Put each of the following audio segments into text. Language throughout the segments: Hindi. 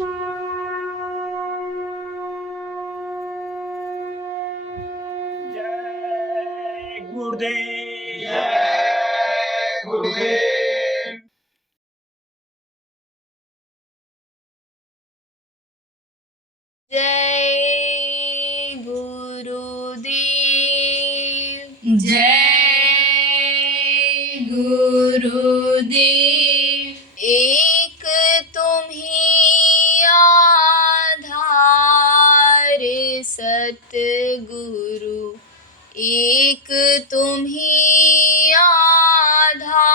जय गुरुदेव। जय गुरुदेव। जय गुरुदेव। जय गुरुदेव। एक तुम्ही आधार सतगुरु, एक तुम्ही आधार,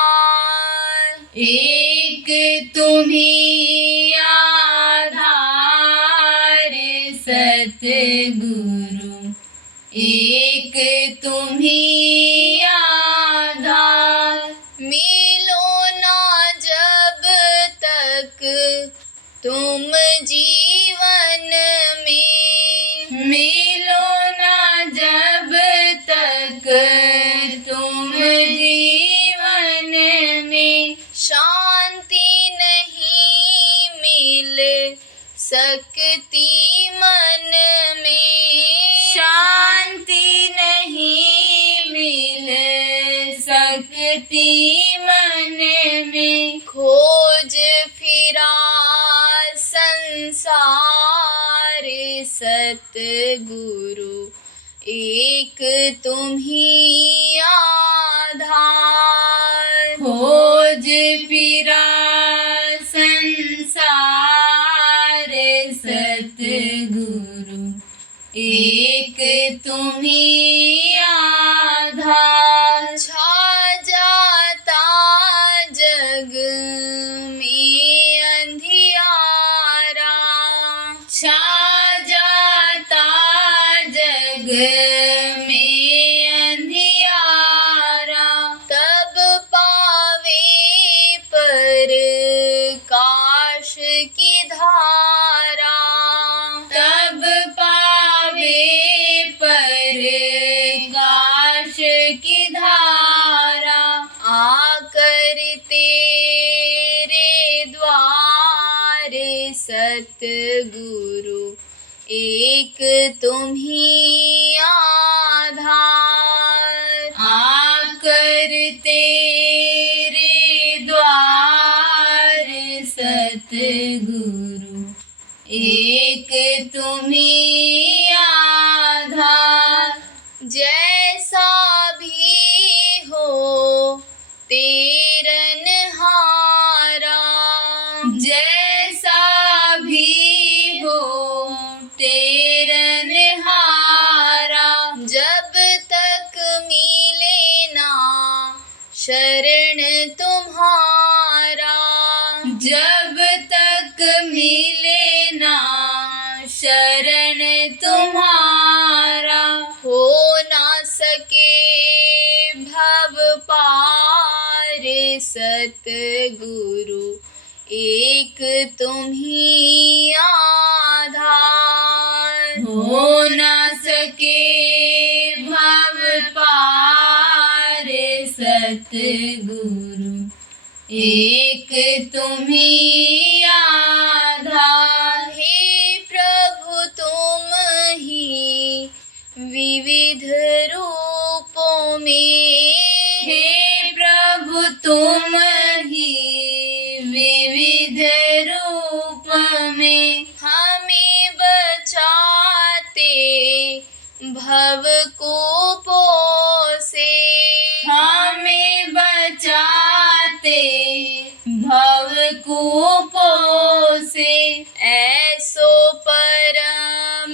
एक तुम्ही आधार सतगुरु, एक तुम्ही आधार। मिलो ना जब तक तुम जीवन में, मिलो ना जब तक तुम जीवन में, शांति नहीं मिल सकती मन में, शांति नहीं मिल सकती मन में। खोज फिरा संसार सतगुरु, एक तुम्ही आधार। खोज फिरा संसार सतगुरु, एक तुम्ही आधार। छा जाता जग में अंधियारा, छा जाता जग में अंधियारा, तब पावे प्रकाश की धारा, तब पावे प्रकाश की धारा। आकर तेरे द्वार सतगुरु, एक तुम्ही आधार। आकर तेरे द्वार सतगुरु, एक तुम्ही आधार। जैसा भी हो तेरनहारा, जैसा भी हो तेरनहारा, जब तक मिले ना शरण तुम्हारा, जब तक मिले ना शरण तुम्हारा, हो ना सके भव पार सतगुरु, एक तुम्ही आधार। हो ना सके भव पार सतगुरु, एक तुम्ही आधार। हे प्रभु तुम ही विविध रूपों में, हे प्रभु तुम ही विविध रूप में, हमें बचाते भव कूपों से, हमें बचाते भव कूपों से। ऐसो परम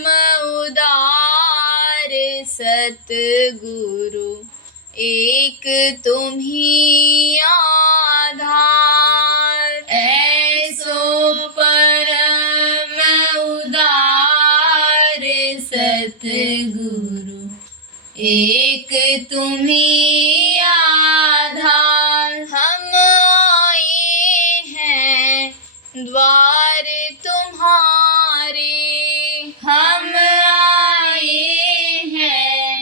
उदार सतगुरु, एक तुम्ही आधार। ऐसो परम उदार सतगुरु, एक तुम्ही आधार। हम आए हैं द्वार तुम्हारे, हम आए हैं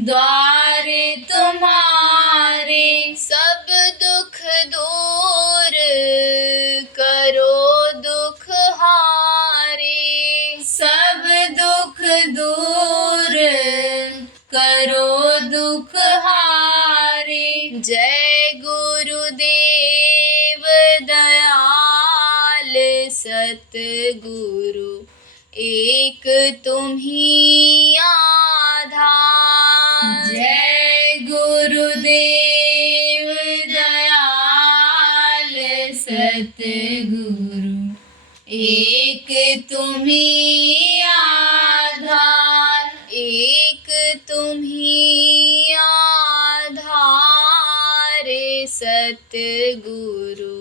द्वार तुम्हारे। सब दुख दूर करो दुख हारे, सतगुरु एक तुम ही आधार। जय गुरुदेव दयाल सतगुरु एक तुम ही आधार, एक तुम ही आधार सतगुरु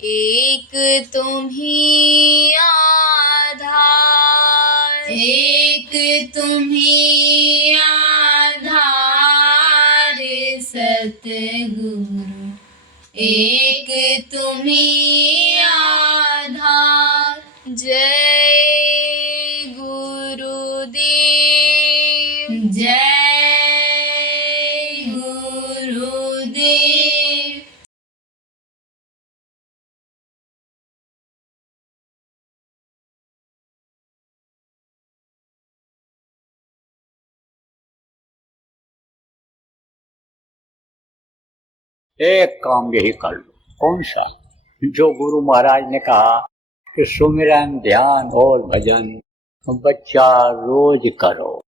एक तुम ही आधार, एक तुम ही आधार सतगुरु एक तुम ही आधार। जय गुरुदेव, जय गुरुदेव। एक काम यही कर लो। कौन सा? जो गुरु महाराज ने कहा कि सुमिरन ध्यान और भजन बच्चा रोज करो।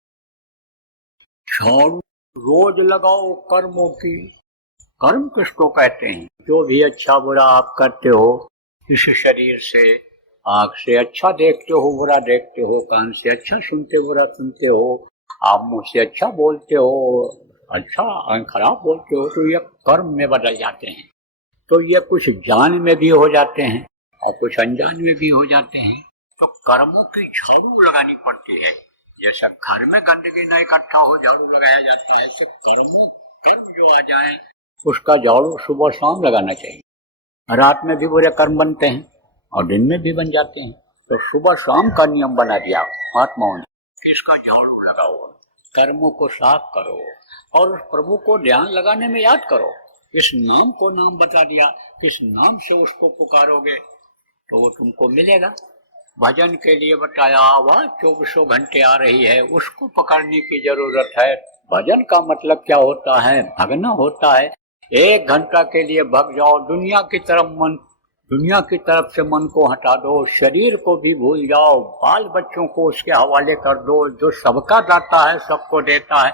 झाड़ू रोज लगाओ कर्मों की। कर्म किसको कहते हैं? जो भी अच्छा बुरा आप करते हो इस शरीर से, आँख से अच्छा देखते हो बुरा देखते हो, कान से अच्छा सुनते बुरा सुनते हो, आप मुंह से अच्छा बोलते हो अच्छा खराब बोलते हो, तो ये कर्म में बदल जाते हैं। तो ये कुछ जान में भी हो जाते हैं और कुछ अनजान में भी हो जाते हैं। तो कर्मों की झाड़ू लगानी पड़ती है। जैसा घर में गंदगी न इकट्ठा हो झाड़ू लगाया जाता है, ऐसे कर्म जो आ जाए उसका झाड़ू सुबह शाम लगाना चाहिए। रात में भी बुरे कर्म बनते हैं और दिन में भी बन जाते हैं, तो सुबह शाम का नियम बना दिया महात्माओं ने कि इसका झाड़ू लगाओ, कर्मों को साफ करो और उस प्रभु को ध्यान लगाने में याद करो। इस नाम को नाम बता दिया, किस नाम से उसको पुकारोगे तो वो तुमको मिलेगा। भजन के लिए बताया, वह 24 घंटे आ रही है, उसको पकड़ने की जरूरत है। भजन का मतलब क्या होता है? भगना होता है। 1 घंटा के लिए भग जाओ, दुनिया की तरफ से मन को हटा दो, शरीर को भी भूल जाओ, बाल बच्चों को उसके हवाले कर दो। जो सबका दाता है सबको देता है।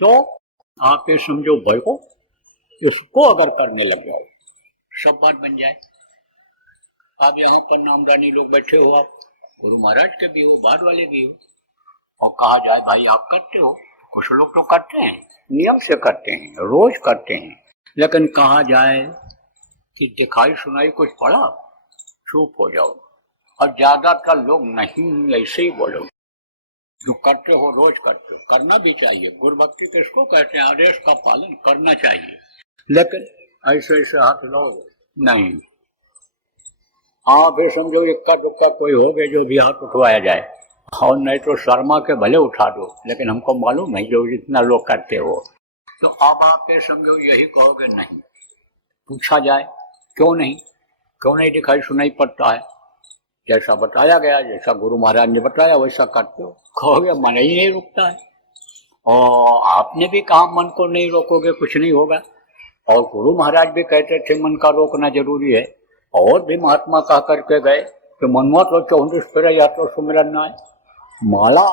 तो आप ये समझो भाई को, इसको अगर करने लग जाओ सब बात बन जाए। आप यहाँ पर नामदानी लोग बैठे हो, आप गुरु महाराज के भी हो, बाद वाले भी हो, और कहा जाए भाई आप करते हो, कुछ लोग तो करते हैं, नियम से करते हैं, रोज करते हैं, लेकिन कहा जाए कि दिखाई सुनाई कुछ पड़ा, चुप हो जाओ। और ज्यादातर लोग नहीं, ऐसे ही बोलो। जो करते हो रोज करते हो, करना भी चाहिए। गुरु भक्ति किसको कहते हैं? आदेश का पालन करना चाहिए, लेकिन ऐसे ऐसे हाथ लो नहीं। हाँ फिर समझो इक्का दुक्का कोई हो गए जो भी हाथ उठवाया जाए, और नहीं तो शर्मा के भले उठा दो, लेकिन हमको मालूम है जो जितना लोग करते हो। तो अब आप ये समझो यही कहोगे नहीं। पूछा जाए क्यों नहीं दिखाई सुनाई पड़ता है? जैसा बताया गया, जैसा गुरु महाराज ने बताया वैसा करते हो। कहोगे मन ही नहीं रुकता है, और आपने भी कहा मन को नहीं रोकोगे कुछ नहीं होगा, और गुरु महाराज भी कहते थे मन का रोकना जरूरी है। और भी महात्मा कहा करके गए कि मनवा तो 34 फिर या तो सुमिरन न आए। माला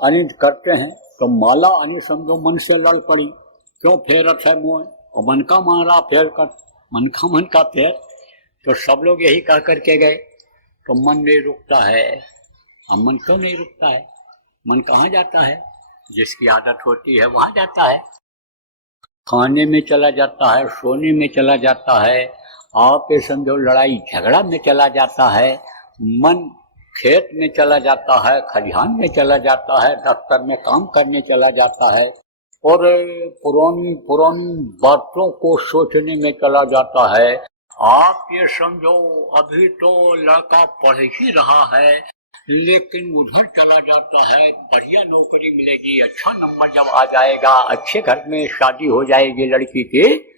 अनि करते हैं तो माला अनि समझो मन से लल पड़ी, क्यों फेरत है मुँह, और मन का माला फेर कर, मन का फेर। तो सब लोग यही कह करके गए, तो मन नहीं रुकता है। अब मन क्यों नहीं रुकता है? मन कहाँ जाता है? जिसकी आदत होती है वहां जाता है। खाने में चला जाता है, सोने में चला जाता है, आप ये समझो लड़ाई झगड़ा में चला जाता है, मन खेत में चला जाता है, खलिहान में चला जाता है, दफ्तर में काम करने चला जाता है, और पुरानी बातों को सोचने में चला जाता है। आप ये समझो अभी तो लड़का पढ़ ही रहा है, लेकिन उधर चला जाता है, बढ़िया नौकरी मिलेगी, अच्छा नंबर जब आ जाएगा, अच्छे घर में शादी हो जाएगी लड़की की,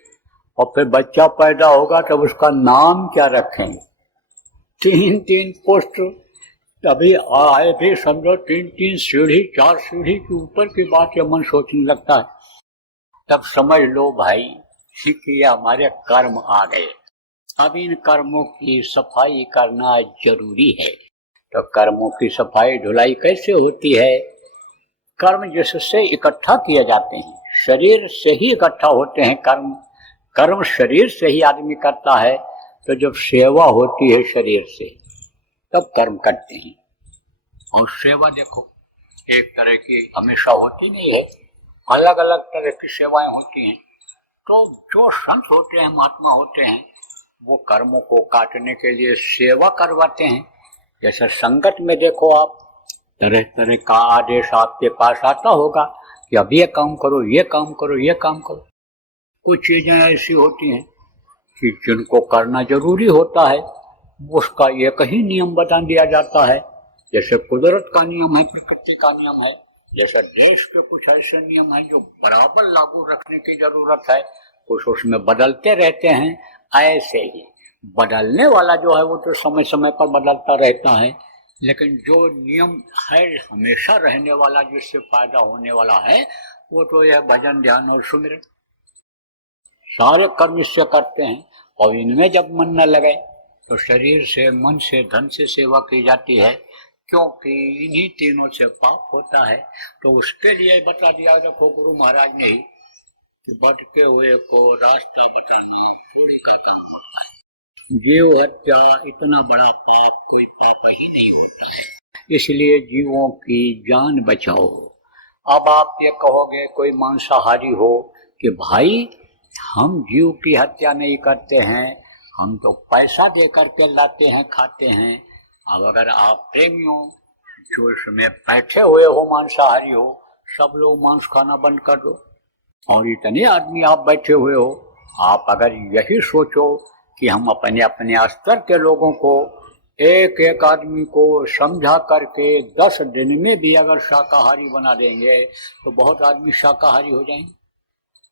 और फिर बच्चा पैदा होगा तब उसका नाम क्या रखें? 3 पोस्ट अभी आए भी समझो, 3 सीढ़ी 4 सीढ़ी के ऊपर की बात ये मन सोचने लगता है। तब समझ लो भाई कि ये हमारे कर्म आ गए। अब इन कर्मों की सफाई करना जरूरी है। तो कर्मों की सफाई धुलाई कैसे होती है? कर्म जिससे इकट्ठा किए जाते हैं, शरीर से ही इकट्ठा होते हैं कर्म। कर्म शरीर से ही आदमी करता है। तो जब सेवा होती है शरीर से तब कर्म करते हैं। और सेवा देखो एक तरह की हमेशा होती नहीं है, अलग अलग तरह की सेवाएं होती हैं। तो जो संत होते हैं, महात्मा होते हैं, वो कर्मों को काटने के लिए सेवा करवाते हैं। जैसे संगत में देखो आप, तरह तरह का आदेश आपके पास आता होगा कि अब ये काम करो, ये काम करो, ये काम करो। कुछ चीजें ऐसी होती हैं कि जिनको करना जरूरी होता है, उसका एक ही नियम बता दिया जाता है। जैसे कुदरत का नियम है, प्रकृति का नियम है, जैसे देश के कुछ ऐसे नियम हैं जो बराबर लागू रखने की जरूरत है, कुछ उसमें बदलते रहते हैं। ऐसे ही बदलने वाला जो है वो तो समय समय पर बदलता रहता है, लेकिन जो नियम है हमेशा रहने वाला, जिससे फायदा होने वाला है, वो तो यह भजन, ध्यान और सुमिरन। सारे कर्म इससे करते हैं। और इनमें जब मन न लगे तो शरीर से, मन से, धन से सेवा की जाती है, क्योंकि इन्हीं तीनों से पाप होता है। तो उसके लिए बता दिया, देखो गुरु महाराज ने ही, कि भटके हुए को रास्ता बताना पूरी का काम होता है। जीव हत्या इतना बड़ा पाप कोई पाप ही नहीं होता है, इसलिए जीवों की जान बचाओ। अब आप ये कहोगे कोई मांसाहारी हो कि भाई हम जीव की हत्या नहीं करते हैं, हम तो पैसा दे करके लाते हैं, खाते हैं। अब अगर आप प्रेमी हो, जो इसमें बैठे हुए हो, मांसाहारी हो, सब लोग मांस खाना बंद कर दो। और इतने आदमी आप बैठे हुए हो, आप अगर यही सोचो कि हम अपने अपने स्तर के लोगों को, एक एक आदमी को समझा करके 10 दिन में भी अगर शाकाहारी बना देंगे तो बहुत आदमी शाकाहारी हो जाएंगे।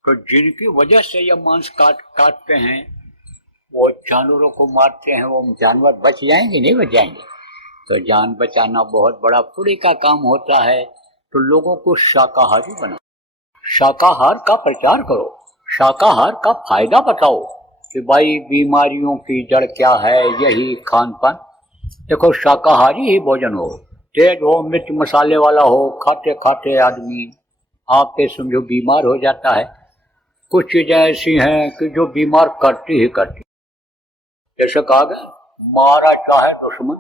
तो जिनकी वजह से ये मांस काटते हैं, वो जानवरों को मारते हैं, वो जानवर बच जाएंगे? नहीं बच जाएंगे। तो जान बचाना बहुत बड़ा पुण्य का काम होता है। तो लोगों को शाकाहारी बनाओ, शाकाहार का प्रचार करो, शाकाहार का फायदा बताओ कि भाई बीमारियों की जड़ क्या है, यही खान पान। देखो शाकाहारी ही भोजन हो, तेज हो, मिर्च मसाले वाला हो, खाते खाते आदमी आप पे समझो बीमार हो जाता है। कुछ चीजें ऐसी हैं कि जो बीमार करती ही करती। जैसे कहा गया, मारा चाहे दुश्मन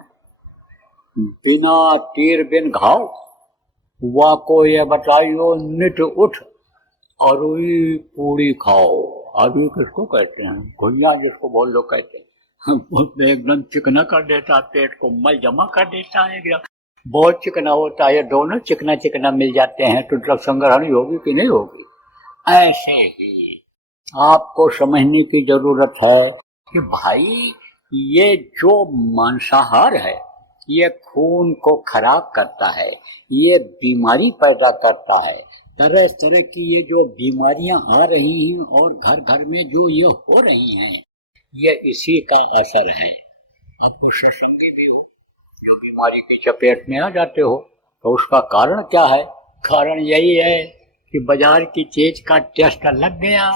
बिना तीर बिन घाव, वा को ये बताइयो नित उठ अरुई पूरी खाओ। अरुई किसको कहते हैं? घुइया जिसको बहुत लोग कहते हैं। एकदम चिकना कर देता है, पेट को मल जमा कर देता है, एकदम बहुत चिकना होता है। दोनों चिकना चिकना मिल जाते हैं तो ड्रग संग्रहणी होगी कि नहीं होगी? ऐसे ही आपको समझने की जरूरत है कि भाई ये जो मांसाहार है, ये खून को खराब करता है, ये बीमारी पैदा करता है, तरह तरह की ये जो बीमारियां आ रही हैं और घर घर में जो ये हो रही हैं, ये इसी का असर है। आपको सत्संगी भी हो, जो बीमारी की चपेट में आ जाते हो, तो उसका कारण क्या है? कारण यही है कि बाजार की चीज का टेस्ट लग गया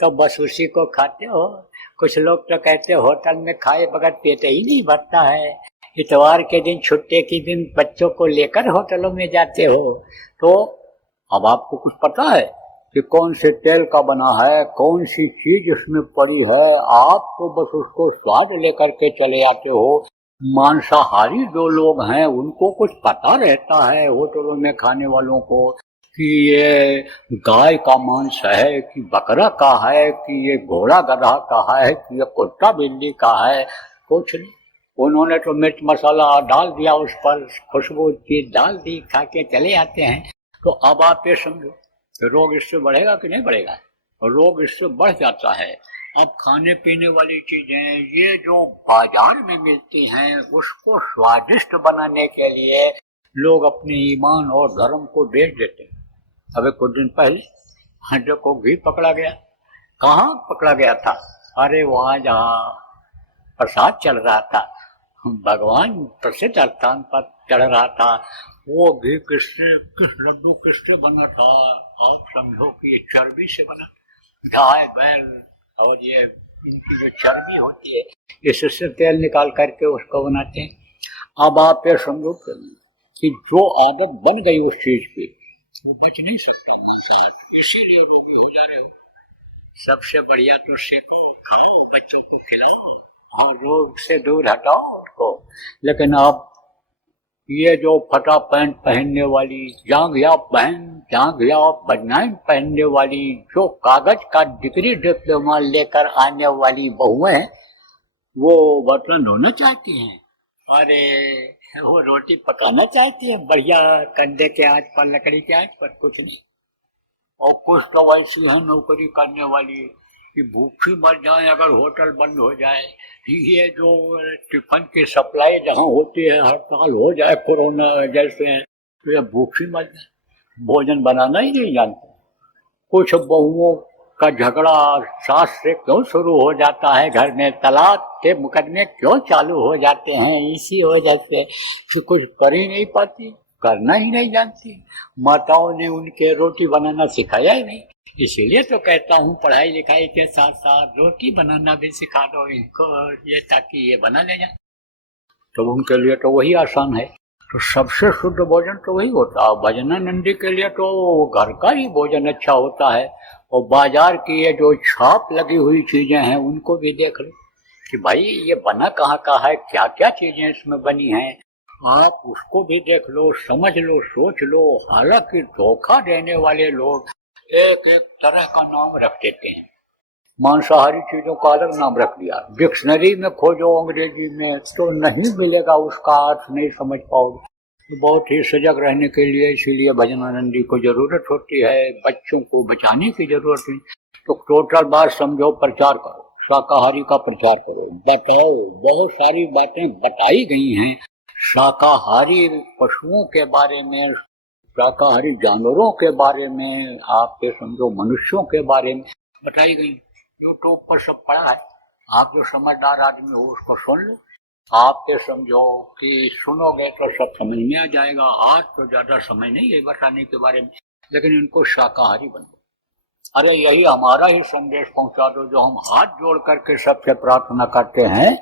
तो बस उसी को खाते हो। कुछ लोग तो कहते होटल में खाए बगैर पेट ही नहीं भरता है। इतवार के दिन, छुट्टी के दिन बच्चों को लेकर होटलों में जाते हो। तो अब आपको कुछ पता है कि कौन से तेल का बना है, कौन सी चीज इसमें पड़ी है? आप तो बस उसको स्वाद लेकर के चले आते हो। मांसाहारी जो लोग हैं उनको कुछ पता रहता है, होटलों में खाने वालों को, कि ये गाय का मांस है कि बकरा का है कि ये घोड़ा गधा का है कि ये कुत्ता बिल्ली का है? कुछ नहीं। उन्होंने तो मिर्च मसाला डाल दिया, उस पर खुशबू चीज डाल दी, खा के चले आते हैं। तो अब आप ये समझो कि रोग इससे बढ़ेगा कि नहीं बढ़ेगा? रोग इससे बढ़ जाता है। अब खाने पीने वाली चीजें ये जो बाजार में मिलती हैं, उसको स्वादिष्ट बनाने के लिए लोग अपने ईमान और धर्म को बेच देते हैं। अबे कुछ दिन पहले हड्डे को घी पकड़ा गया। कहाँ पकड़ा गया था? अरे वहां जहाँ प्रसाद चल रहा था, भगवान प्रसिद्ध स्थान पर चढ़ रहा था, वो घी किस लड्डू किससे बना था? आप समझो कि ये चर्बी से बना। गाय बैल और ये इनकी जो चर्बी होती है इससे तेल निकाल करके उसको बनाते हैं। अब आप ये समझो कि जो आदत बन गई उस चीज की वो बच नहीं सकता मांसाहार, इसीलिए रोगी हो जा रहे हो। सबसे बढ़िया तो सेको खाओ, बच्चों को खिलाओ और रोग से दूर हटाओ उसको। लेकिन आप ये जो फटा पैंट पहनने वाली, जांघिया बहन, जांघिया बनियान पहनने वाली, जो कागज का डिग्री डिप्लोमा लेकर आने वाली बहुएं वो बर्तन धोना चाहती हैं, अरे वो रोटी पकाना चाहती है बढ़िया कंधे के आंच पर, लकड़ी के आंच पर, कुछ नहीं। और कुछ तो ऐसी है नौकरी करने वाली कि भूखी मर जाए अगर होटल बंद हो जाए। ये जो टिफिन की सप्लाई जहाँ होती है हड़ताल हो जाए कोरोना जैसे, तो ये भूखी मर जाए, भोजन बनाना ही नहीं जानते। कुछ बहुओं का झगड़ा सास से क्यों शुरू हो जाता है, घर में तलाक के मुकदमे क्यों चालू हो जाते हैं, इसी वजह से कि कुछ कर ही नहीं पाती, करना ही नहीं जानती। माताओं ने उनके रोटी बनाना सिखाया ही नहीं। इसीलिए तो कहता हूँ पढ़ाई लिखाई के साथ साथ रोटी बनाना भी सिखा दो इनको, ये ताकि ये बना ले जाए। तो उनके लिए तो वही आसान है। तो सबसे शुद्ध भोजन तो वही होता है। भजनानंदी के लिए तो घर का ही भोजन अच्छा होता है। और बाजार की ये जो छाप लगी हुई चीजें हैं उनको भी देख लो कि भाई ये बना कहाँ का है, क्या क्या चीजें इसमें बनी हैं, आप उसको भी देख लो, समझ लो, सोच लो। हालांकि धोखा देने वाले लोग एक एक तरह का नाम रख देते हैं, मांसाहारी चीजों का अलग नाम रख दिया। डिक्शनरी में खोजो अंग्रेजी में तो नहीं मिलेगा, उसका अर्थ नहीं समझ पाओगे। तो बहुत ही सजग रहने के लिए इसीलिए भजनानंदी को जरूरत होती है, बच्चों को बचाने की जरूरत है। तो टोटल बात समझो, प्रचार करो, शाकाहारी का प्रचार करो, बताओ। बहुत सारी बातें बताई गई हैं शाकाहारी पशुओं के बारे में, शाकाहारी जानवरों के बारे में, आपके समझो मनुष्यों के बारे में बताई गई। यूट्यूब पर सब पड़ा है, आप जो समझदार आदमी हो उसको सुन लो। आपके समझो कि सुनोगे तो सब समझ में आ जाएगा। आज तो ज्यादा समय नहीं है बताने के बारे में, लेकिन इनको शाकाहारी बनो। अरे यही हमारा ही संदेश पहुंचा दो जो हम हाथ जोड़ करके सबसे प्रार्थना करते हैं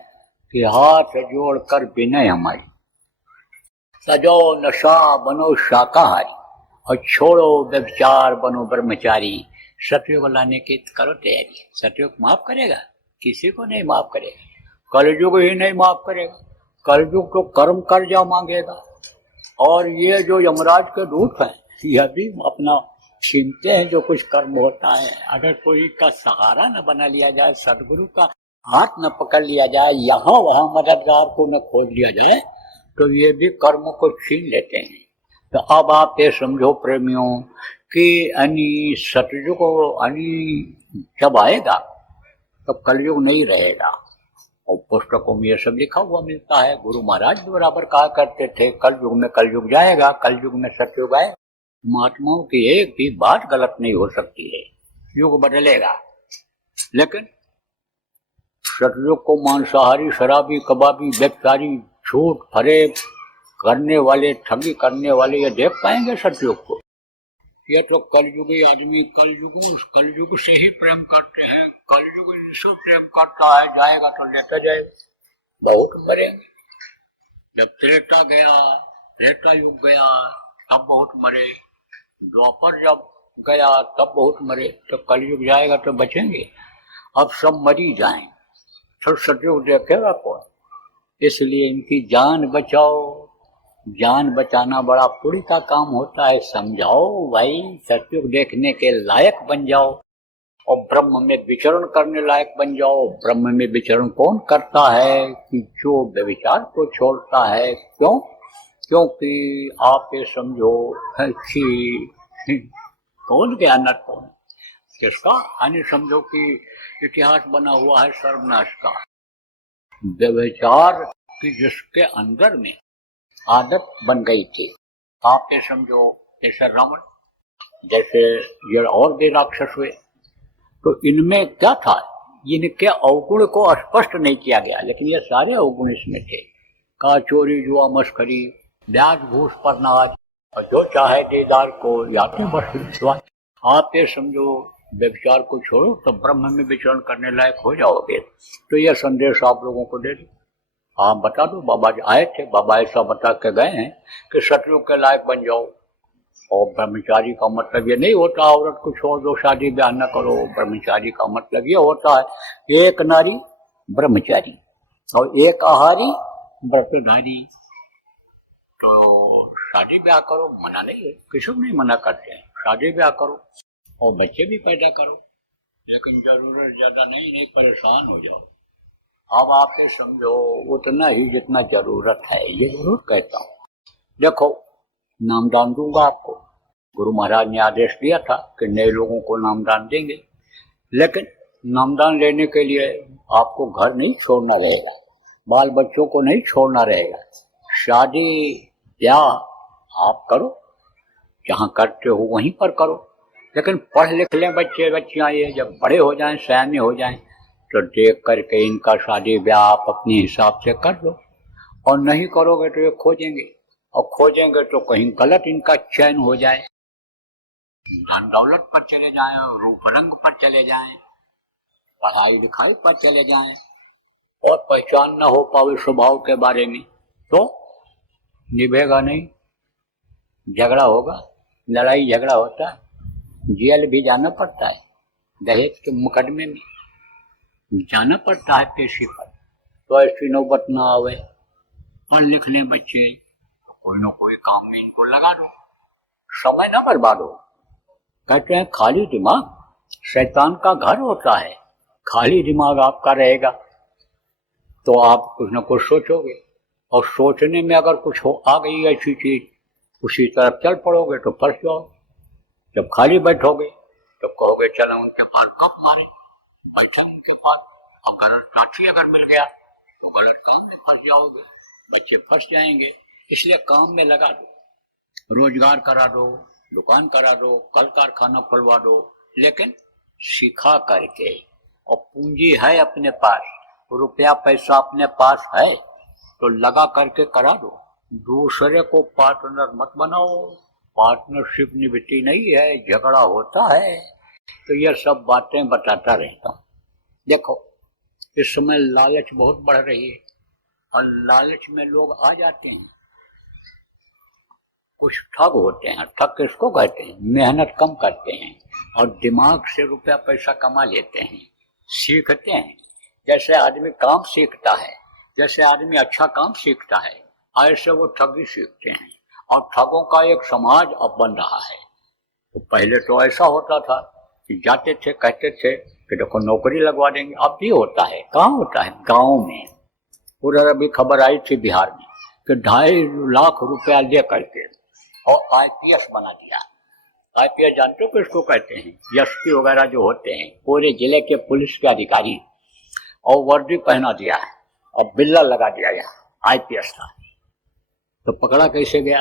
कि हाथ जोड़ कर विनय हमारी, सजो नशा बनो शाकाहारी और छोड़ो व्यभिचार बनो ब्रह्मचारी। सतयुग लाने की करो तैयारी। सतयुग माफ करेगा? किसी को नहीं माफ करेगा। कलयुग ही नहीं माफ करेगा। कलयुग तो कर्म कर्जा मांगेगा। और ये जो यमराज के दूत हैं यह भी अपना छीनते हैं जो कुछ कर्म होता है। अगर कोई का सहारा न बना लिया जाए, सदगुरु का हाथ न पकड़ लिया जाए, यहाँ वहाँ मददगार को न खोज लिया जाए, तो ये भी कर्म को छीन लेते हैं। तो अब आप ये समझो प्रेमियों कि सतयुग जब आएगा तो कलयुग नहीं रहेगा। और पुस्तकों में ये सब लिखा हुआ मिलता है। गुरु महाराज भी बराबर कहा करते थे कलयुग में कलयुग जाएगा, कलयुग में सतयुग आएगा। महात्माओं की एक भी बात गलत नहीं हो सकती है। युग बदलेगा, लेकिन सतयुग को मांसाहारी, शराबी, कबाबी, व्यभिचारी, झूठ फरेब करने वाले, ठगी करने वाले ये देख पाएंगे सतयुग को? ये तो कलयुगी आदमी कलयुग से ही प्रेम करते हैं। कलयुग इनसे प्रेम करता है, जाएगा तो लेता जाएगा। बहुत मरेंगे। जब त्रेता गया, त्रेता युग गया, तब बहुत मरे। द्वापर जब गया तब बहुत मरे। तो कलयुग जाएगा तो बचेंगे? अब सब मरी जाएं, तो सतयुग देखेगा कौन? इसलिए इनकी जान बचाओ। जान बचाना बड़ा पुण्य का काम होता है। समझाओ भाई, सतयुग देखने के लायक बन जाओ और ब्रह्म में विचरण करने लायक बन जाओ। ब्रह्म में विचरण कौन करता है? कि जो व्यभिचार को छोड़ता है। क्यों? क्योंकि आप ये समझो कि कौन ज्ञानत कौन किसका हानि, समझो कि इतिहास बना हुआ है सर्वनाश का। व्यभिचार की जिसके अंदर में आदत बन गई थी, आप ये समझो जैसे रावण, जैसे ये और भी राक्षस हुए, तो इनमें क्या था? इनके अवगुण को स्पष्ट नहीं किया गया, लेकिन ये सारे अवगुण इसमें थे। का चोरी, जुआ, मस्करी, ब्याज घूस पर नाज, और जो चाहे दीदार को याते बस। आप ये समझो व्यभिचार को छोड़ो तो ब्रह्म में विचरण करने लायक हो जाओगे। तो यह संदेश आप लोगों को दे दो। आप बता दो, बाबा जी आए थे, बाबा ऐसा बता के गए हैं कि सतयुग के लायक बन जाओ। और ब्रह्मचारी का मतलब ये नहीं होता औरत को छोड़ दो, शादी ब्याह न करो। ब्रह्मचारी का मतलब ये होता है एक नारी ब्रह्मचारी और एक आहारी व्रतधारी। तो शादी ब्याह करो, मना नहीं है, किसी को नहीं मना करते हैं, शादी ब्याह करो और बच्चे भी पैदा करो, लेकिन जरूरत ज्यादा नहीं परेशान हो जाओ। अब आपके समझो उतना ही जितना जरूरत है, ये जरूर कहता हूँ। देखो, नामदान दूंगा आपको, गुरु महाराज ने आदेश दिया था कि नए लोगों को नामदान देंगे, लेकिन नामदान लेने के लिए आपको घर नहीं छोड़ना रहेगा, बाल बच्चों को नहीं छोड़ना रहेगा। शादी ब्याह आप करो, जहाँ करते हो वहीं पर करो, लेकिन पढ़ लिख लें बच्चे बच्चियाँ, ये जब बड़े हो जाएं, सयाने हो जाएं, तो देख करके इनका शादी ब्याह आप अपने हिसाब से कर लो। और नहीं करोगे तो ये खोजेंगे, और खोजेंगे तो कहीं गलत इनका चयन हो जाए, धन दौलत पर चले जाएं, रूप रंग पर चले जाएं, पढ़ाई लिखाई पर चले जाएं, और पहचान न हो पावे स्वभाव के बारे में, तो निभेगा नहीं, झगड़ा होगा, लड़ाई झगड़ा होता है, जेल भी जाना पड़ता है, दहेज के मुकदमे में जाना पड़ता है पेशी पर। तो ऐसी नौबत ना आवे, पढ़ लिख लें बच्चे, कोई न कोई काम में इनको लगा दो, समय ना बर्बाद हो। कहते हैं खाली दिमाग शैतान का घर होता है। खाली दिमाग आपका रहेगा तो आप कुछ न कुछ सोचोगे, और सोचने में अगर कुछ हो आ गई ऐसी चीज, उसी तरफ चल पड़ोगे तो फंस जाओ। जब खाली बैठोगे तो कहोगे चलो उनके पास कब मारे, बैठे उनके पास, और गलत साथी अगर मिल गया तो गलत काम में फंस जाओगे, बच्चे फंस जाएंगे। इसलिए काम में लगा दो, रोजगार करा दो, दुकान करा दो, कल कारखाना खुलवा दो, लेकिन सिखा करके। और पूंजी है अपने पास, रुपया पैसा अपने पास है तो लगा करके करा दो। दूसरे को पार्टनर मत बनाओ, पार्टनरशिप निभती नहीं है, झगड़ा होता है। तो ये सब बातें बताता रहता हूँ। देखो, इस समय लालच बहुत बढ़ रही है, और लालच में लोग आ जाते हैं, कुछ ठग होते हैं। ठग किसको कहते हैं? मेहनत कम करते हैं और दिमाग से रुपया पैसा कमा लेते हैं, सीखते हैं। जैसे आदमी काम सीखता है, जैसे आदमी अच्छा काम सीखता है, ऐसे वो ठगी सीखते हैं, और ठगों का एक समाज अब बन रहा है। तो पहले तो ऐसा होता था कि जाते थे, कहते थे कि देखो नौकरी लगवा देंगे। अब भी होता है, कहाँ होता है? गांव में। उधर अभी खबर आई थी बिहार में कि 2.5 लाख रुपया ले करके और IPS बना दिया। IPS जानते हो किसको कहते हैं? एसपी वगैरह जो होते हैं, पूरे जिले के पुलिस के अधिकारी, और वर्दी पहना दिया है और बिल्ला लगा दिया यहाँ IPS का। तो पकड़ा कैसे गया?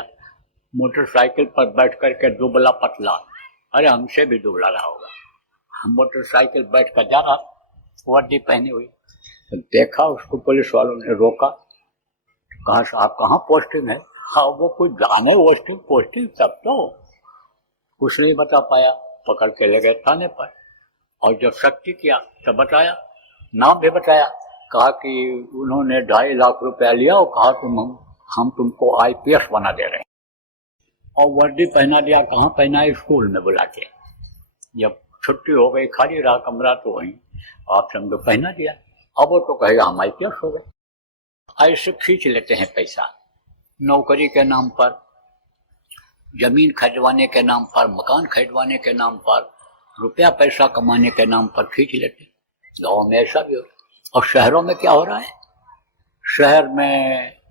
मोटरसाइकिल पर बैठ करके दुबला पतला, अरे हमसे भी दुबला रहा होगा, हम मोटरसाइकिल बैठ कर जा रहा, वर्दी पहनी हुई। तो देखा उसको, पुलिस वालों ने रोका, कहा साहब कहाँ पोस्टिंग है? हाँ, वो कुछ जाने पोस्टिंग सब तो कुछ नहीं बता पाया। पकड़ के ले गए थाने पर, और जब सख्ती किया तब बताया, नाम भी बताया। कहा कि उन्होंने 2.5 लाख रुपया लिया और कहा हम तुमको IPS बना दे रहे हैं, और वर्दी पहना दिया। कहाँ पहना? स्कूल में बुला के। जब छुट्टी हो गई, खाली रहा कमरा, तो वहीं आप समझो पहना दिया। अब वो तो कहेगा हम IPS हो गए। ऐसे खींच लेते हैं पैसा, नौकरी के नाम पर, जमीन खरीदवाने के नाम पर, मकान खरीदवाने के नाम पर, रुपया पैसा कमाने के नाम पर खींच लेते। गाँव में ऐसा भी होता। और शहरों में क्या हो रहा है? शहर में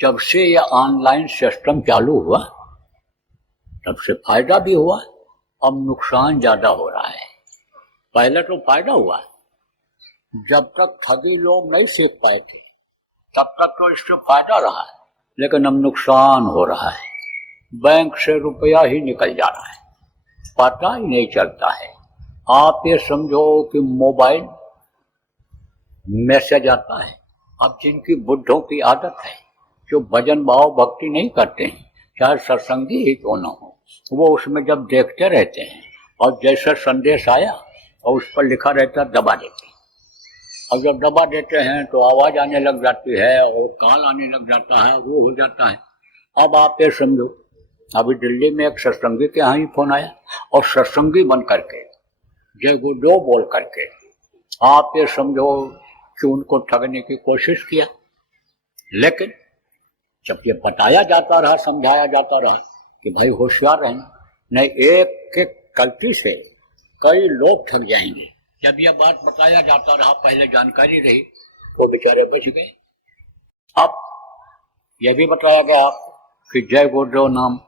जब से ये ऑनलाइन सिस्टम चालू हुआ तब से फायदा भी हुआ, अब नुकसान ज्यादा हो रहा है। पहले तो फायदा हुआ, जब तक ठगी लोग नहीं सीख पाए थे तब तक तो इससे फायदा रहा है, लेकिन अब नुकसान हो रहा है। बैंक से रुपया ही निकल जा रहा है, पता ही नहीं चलता है। आप ये समझो कि मोबाइल मैसेज आता है। अब जिनकी बुढ़ों की आदत है, जो भजन भाव भक्ति नहीं करते हैं, चाहे सत्संगी ही क्यों न हो, वो उसमें जब देखते रहते हैं और जैसा संदेश आया और उस पर लिखा रहता दबा देते। अब जब दबा देते हैं तो आवाज आने लग जाती है और कान आने लग जाता है, वो हो जाता है। अब आप ये समझो, अभी दिल्ली में एक सत्संगी के यहाँ ही फोन आया और सत्संगी बन करके जय गुरुदेव बोल करके आप ये समझो कि उनको ठगने की कोशिश किया। लेकिन जब ये बताया जाता रहा, समझाया जाता रहा कि भाई होशियार रहना, नहीं एक एक गलती से कई लोग ठग जाएंगे। जब यह बात बताया जाता रहा, पहले जानकारी रही, वो बेचारे बच गए। अब यह भी बताया गया कि जय गुरुदेव नाम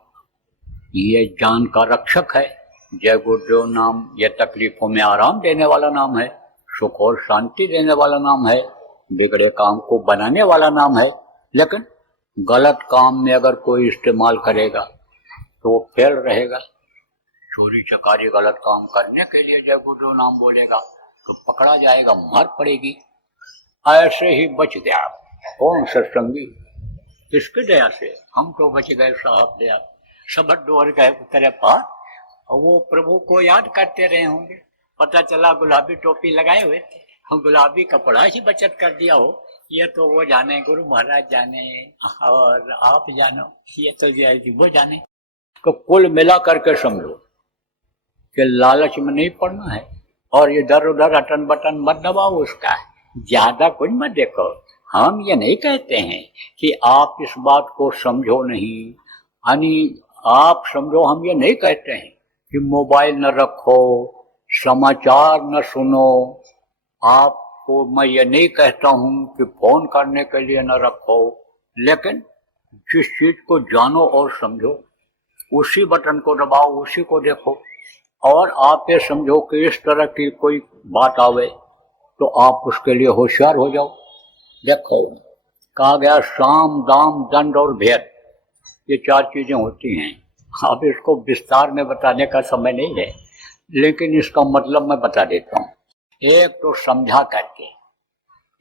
ये जान का रक्षक है, जय गुरुदेव नाम ये तकलीफों में आराम देने वाला नाम है, सुख और शांति देने वाला नाम है, बिगड़े काम को बनाने वाला नाम है। लेकिन गलत काम में अगर कोई इस्तेमाल करेगा तो वो फेल रहेगा। चोरी चकारी गलत काम करने के लिए जय गुरुदेव नाम बोलेगा तो पकड़ा जाएगा, मार पड़ेगी। ऐसे ही बच गया कौन सत्संगी, किसकी दया से हम तो बच गए साहब दया। सब डोर गए तेरे पास और वो प्रभु को याद करते रहे होंगे। पता चला गुलाबी टोपी लगाए हुए थे, गुलाबी कपड़ा ही बचत कर दिया हो। ये तो वो जाने, गुरु महाराज जाने और आप जानो, ये तो वो जाने। तो कुल मिला करके समझो कि लालच में नहीं पड़ना है और इधर उधर अटन बटन मत दबाओ उसका, ज्यादा कुछ मत देखो। हम ये नहीं कहते हैं कि आप इस बात को समझो नहीं, यानी आप समझो, हम ये नहीं कहते हैं कि मोबाइल न रखो, समाचार न सुनो। आपको मैं ये नहीं कहता हूं कि फोन करने के लिए न रखो, लेकिन जिस चीज को जानो और समझो उसी बटन को दबाओ, उसी को देखो। और आप ये समझो कि इस तरह की कोई बात आवे तो आप उसके लिए होशियार हो जाओ। देखो कहा गया साम दाम दंड और भेद, ये चार चीजें होती हैं। अब इसको विस्तार में बताने का समय नहीं है, लेकिन इसका मतलब मैं बता देता हूँ। एक तो समझा करके,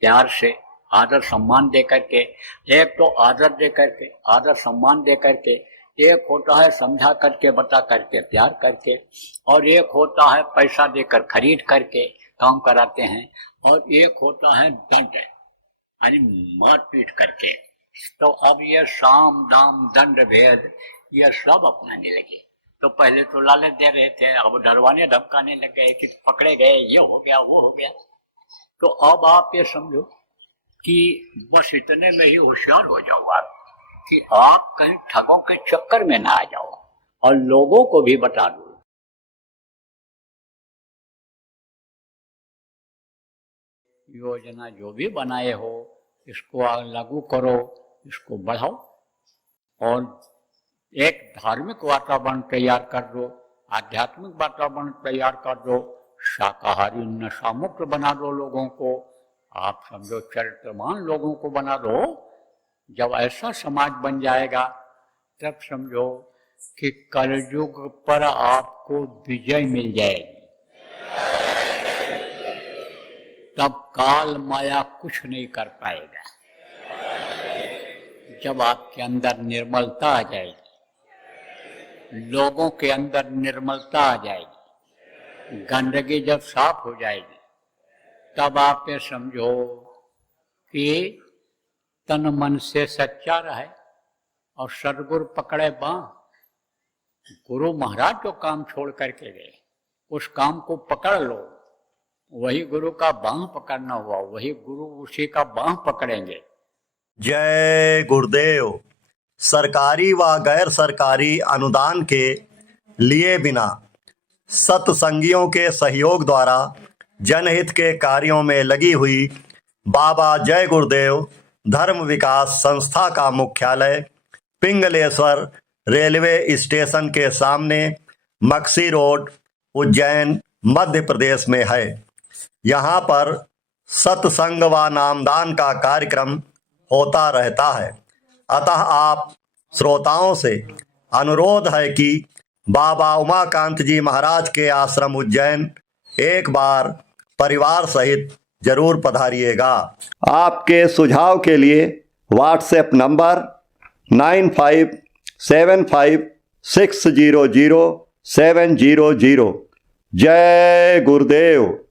प्यार से, आदर सम्मान दे करके, एक तो आदर दे करके, आदर सम्मान दे करके, एक होता है समझा करके, बता करके, प्यार करके, और एक होता है पैसा देकर खरीद करके काम कराते हैं, और एक होता है दंड, यानी मारपीट करके। तो अब ये साम दाम दंड भेद ये सब अपनाने लगे। तो पहले तो लालच दे रहे थे, अब डरवाने धमकाने लग गए कि पकड़े गए, ये हो गया वो हो गया। तो अब आप ये समझो कि बस इतने में ही होशियार हो जाओ आप, कि आप कहीं ठगों के चक्कर में ना आ जाओ, और लोगों को भी बता दो। योजना जो भी बनाए हो इसको लागू करो, इसको बढ़ाओ, और एक धार्मिक वातावरण तैयार कर दो, आध्यात्मिक वातावरण तैयार कर दो, शाकाहारी नशा मुक्त बना दो लोगों को, आप समझो चरित्रवान लोगों को बना दो। जब ऐसा समाज बन जाएगा तब समझो कि कलयुग पर आपको विजय मिल जाएगी। तब काल माया कुछ नहीं कर पाएगा। जब आपके अंदर निर्मलता आ जाएगी, लोगों के अंदर निर्मलता आ जाएगी, गंदगी जब साफ हो जाएगी, तब आप ये समझो कि तन मन से सच्चा रहे और सदगुरु पकड़े बांह। गुरु महाराज जो काम छोड़ करके गए उस काम को पकड़ लो, वही गुरु का बांह पकड़ना हुआ, वही गुरु उसी का बांह पकड़ेंगे। जय गुरुदेव। सरकारी व गैर सरकारी अनुदान के लिए बिना सत्संगियों के सहयोग द्वारा जनहित के कार्यों में लगी हुई बाबा जय गुरुदेव धर्म विकास संस्था का मुख्यालय पिंगलेश्वर रेलवे स्टेशन के सामने मक्सी रोड, उज्जैन, मध्य प्रदेश में है। यहाँ पर सत्संग व नामदान का कार्यक्रम होता रहता है। अतः आप श्रोताओं से अनुरोध है कि बाबा उमाकांत जी महाराज के आश्रम उज्जैन एक बार परिवार सहित जरूर पधारिएगा। आपके सुझाव के लिए व्हाट्सएप नंबर 9575600700 जय गुरुदेव।